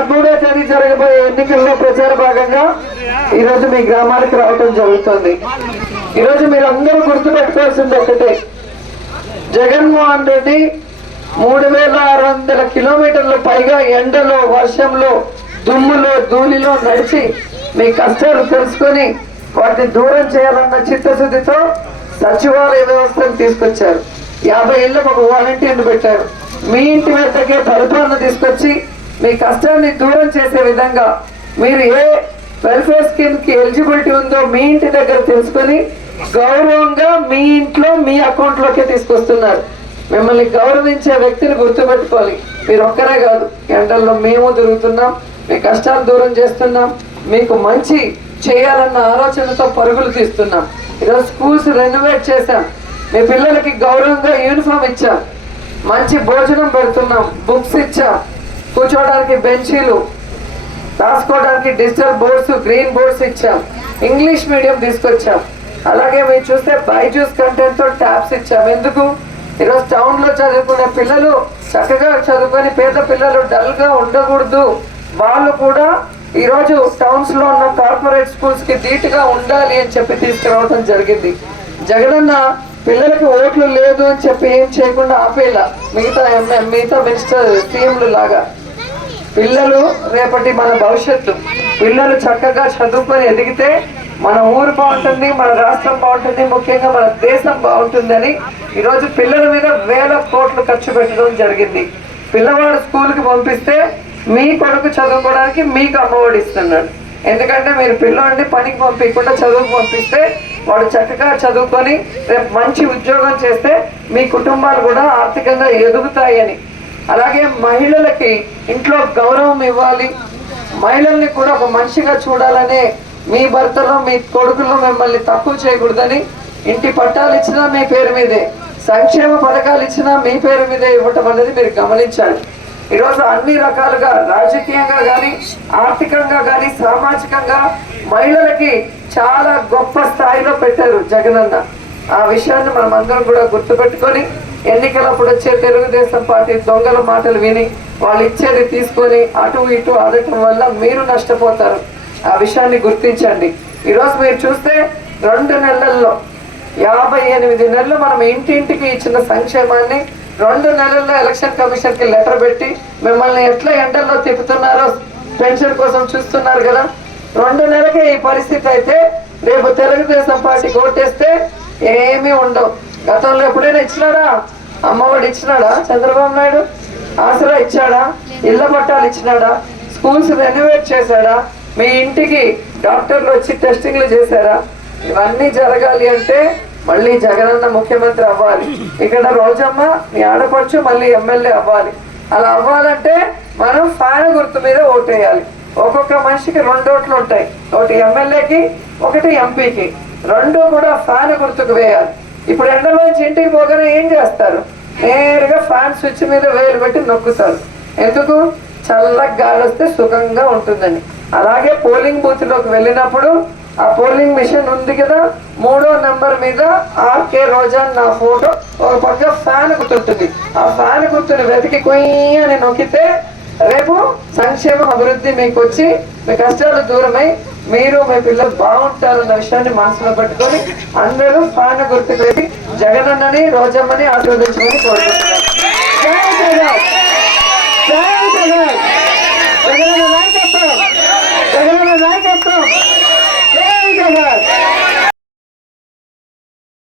13వ తేదీ జరగబోయే ఎన్నికల్లో ప్రచార భాగంగా ఈరోజు మీ గ్రామానికి రావటం జరుగుతుంది. ఈరోజు మీరు అందరూ గుర్తుపెట్టుకోవాల్సింది ఒకటే, జగన్మోహన్ రెడ్డి 3600 కిలోమీటర్ల పైగా ఎండలో, వర్షంలో, దుమ్ములో, ధూళిలో నడిచి మీ కష్టాలు తెలుసుకొని వాటిని దూరం చేయాలన్న చిత్తశుద్ధితో సచివాలయ వ్యవస్థను తీసుకొచ్చారు. 50 ఇళ్లకు ఒక వాలంటీర్లు పెట్టారు. మీ ఇంటి వద్దకే పరిపాలన తీసుకొచ్చి మీ కష్టాన్ని దూరం చేసే విధంగా మీరు ఏ వెల్ఫేర్ స్కీమ్ కి ఎలిజిబిలిటీ ఉందో మీ ఇంటి దగ్గర తెలుసుకొని గౌరవంగా మీ ఇంట్లో మీ అకౌంట్ లోకే తీసుకొస్తున్నారు. మిమ్మల్ని గౌరవించే వ్యక్తిని గుర్తుపెట్టుకోవాలి. మీరు ఒక్కరే కాదు, ఎండల్లో మేము తిరుగుతున్నాం, మీ కష్టాలు దూరం చేస్తున్నాం, మీకు మంచి చేయాలన్న ఆలోచనతో పరుగులు తీస్తున్నాం. ఈరోజు స్కూల్స్ రెనోవేట్ చేశాం, మీ పిల్లలకి గౌరవంగా యూనిఫామ్ ఇచ్చాం, మంచి భోజనం పెడుతున్నాం, బుక్స్ ఇచ్చాం, కూర్చోవడానికి బెంచీలు, రాసుకోవడానికి డిజిటల్ బోర్డ్స్, గ్రీన్ బోర్డ్స్ ఇచ్చాం, ఇంగ్లీష్ మీడియం తీసుకొచ్చాం. అలాగే మీరు చూస్తే బైజూస్ కంటెంట్ తో ట్యాబ్స్ ఇచ్చాం. ఎందుకు? ఈరోజు టౌన్ లో చదువుకునే పిల్లలు చక్కగా చదువుకొని పేద పిల్లలు డల్ గా ఉండకూడదు, వాళ్ళు కూడా ఈరోజు టౌన్స్ లో ఉన్న కార్పొరేట్ స్కూల్స్ కి ధీటుగా ఉండాలి అని చెప్పి తీసుకురావడం జరిగింది. జగనన్న పిల్లలకి ఓట్లు లేదు అని చెప్పి ఏం చేయకుండా ఆపేలా మిగతా మినిస్టర్ సీఎంలు లాగా పిల్లలు రేపటి మన భవిష్యత్తు. పిల్లలు చక్కగా చదువుకొని ఎదిగితే మన ఊరు బాగుంటుంది, మన రాష్ట్రం బాగుంటుంది, ముఖ్యంగా మన దేశం బాగుంటుందని ఈరోజు పిల్లల మీద 1000 కోట్లు ఖర్చు పెట్టడం జరిగింది. పిల్లవాడు స్కూల్కి పంపిస్తే మీ కొడుకు చదువుకోవడానికి మీకు అమ్మఒడి ఇస్తున్నాడు. ఎందుకంటే మీరు పిల్లవాడిని పనికి పంపించకుండా చదువుకు పంపిస్తే వాడు చక్కగా చదువుకొని రేపు మంచి ఉద్యోగం చేస్తే మీ కుటుంబాలు కూడా ఆర్థికంగా ఎదుగుతాయని. అలాగే మహిళలకి ఇంట్లో గౌరవం ఇవ్వాలి, మహిళల్ని కూడా ఒక మనిషిగా చూడాలనే మీ భర్తలో మీ కొడుకుల్లో మిమ్మల్ని తక్కువ చేయకూడదని ఇంటి పట్టాలు ఇచ్చినా మీ పేరు మీదే, సంక్షేమ పథకాలు ఇచ్చినా మీ పేరు మీదే ఇవ్వటం అనేది మీరు గమనించాలి. ఈరోజు అన్ని రకాలుగా రాజకీయంగా కానీ, ఆర్థికంగా కానీ, సామాజికంగా మహిళలకి చాలా గొప్ప స్థాయిలో పెట్టారు జగనన్న. ఆ విషయాన్ని మనం అందరం కూడా గుర్తుపెట్టుకొని ఎన్నికలప్పుడు వచ్చే తెలుగుదేశం పార్టీ దొంగల మాటలు విని వాళ్ళు ఇచ్చేది తీసుకొని అటు ఇటు ఆడటం వల్ల మీరు నష్టపోతారు. ఆ విషయాన్ని గుర్తించండి. ఈరోజు మీరు చూస్తే 2 నెలల్లో 58 నెలలు మనం ఇంటింటికి ఇచ్చిన సంక్షేమాన్ని 2 నెలల్లో ఎలక్షన్ కమిషన్ కి లెటర్ పెట్టి మిమ్మల్ని ఎట్లా ఎండల్లో తిప్పుతున్నారో పెన్షన్ కోసం చూస్తున్నారు కదా. 2 నెలలకే ఈ పరిస్థితి అయితే రేపు తెలుగుదేశం పార్టీకి ఓటేస్తే ఏమీ ఉండవు. గతంలో ఎప్పుడైనా ఇచ్చినాడా? అమ్మఒడి ఇచ్చినాడా చంద్రబాబు నాయుడు? ఆసరా ఇచ్చాడా? ఇళ్ల పట్టాలు ఇచ్చినాడా? స్కూల్స్ రెనోవేట్ చేశాడా? మీ ఇంటికి డాక్టర్లు వచ్చి టెస్టింగ్లు చేశారా? ఇవన్నీ జరగాలి అంటే మళ్ళీ జగనన్న ముఖ్యమంత్రి అవ్వాలి. ఇక్కడ రోజమ్మ మీ ఆడపడుచు మళ్ళీ ఎమ్మెల్యే అవ్వాలి. అలా అవ్వాలంటే మనం ఫ్యాన్ గుర్తు మీద ఓటేయాలి. ఒక్కొక్క మనిషికి 2 ఓట్లు ఉంటాయి, ఒకటి ఎమ్మెల్యేకి, ఒకటి ఎంపీకి. 2 కూడా ఫ్యాన్ గుర్తుకు వేయాలి. ఇప్పుడు ఎండలోంచి ఇంటికి పోగానే ఏం చేస్తారు? నేరుగా ఫ్యాన్ స్విచ్ మీద వేలు పెట్టి నొక్కుతారు. ఎందుకు? చల్లగా గాలి వస్తే సుఖంగా ఉంటుందని. అలాగే పోలింగ్ బూత్ లోకి వెళ్ళినప్పుడు ఆ పోలింగ్ మిషన్ ఉంది కదా, 3వ నెంబర్ మీద ఆర్కే రోజా నా ఫోటో, ఒక పక్క ఫ్యాన్ గుర్తుంటుంది. ఆ ఫ్యాన్ గుర్తుని వెతికి కొయ్యి అని నొక్కితే రేపు సంక్షేమ అభివృద్ధి మీకు వచ్చి మీ కష్టాలు దూరమై మీరు మీ పిల్లలు బాగుంటారన్న విషయాన్ని మనసులో పెట్టుకొని అందరూ ఫ్యాన్ గుర్తుకు వేసి జగనన్నని రోజమ్మని ఆశీర్వదించమని కోరుకుంటున్నారు. జగనన్న నాయకత్వం, జగనన్న నాయకత్వం.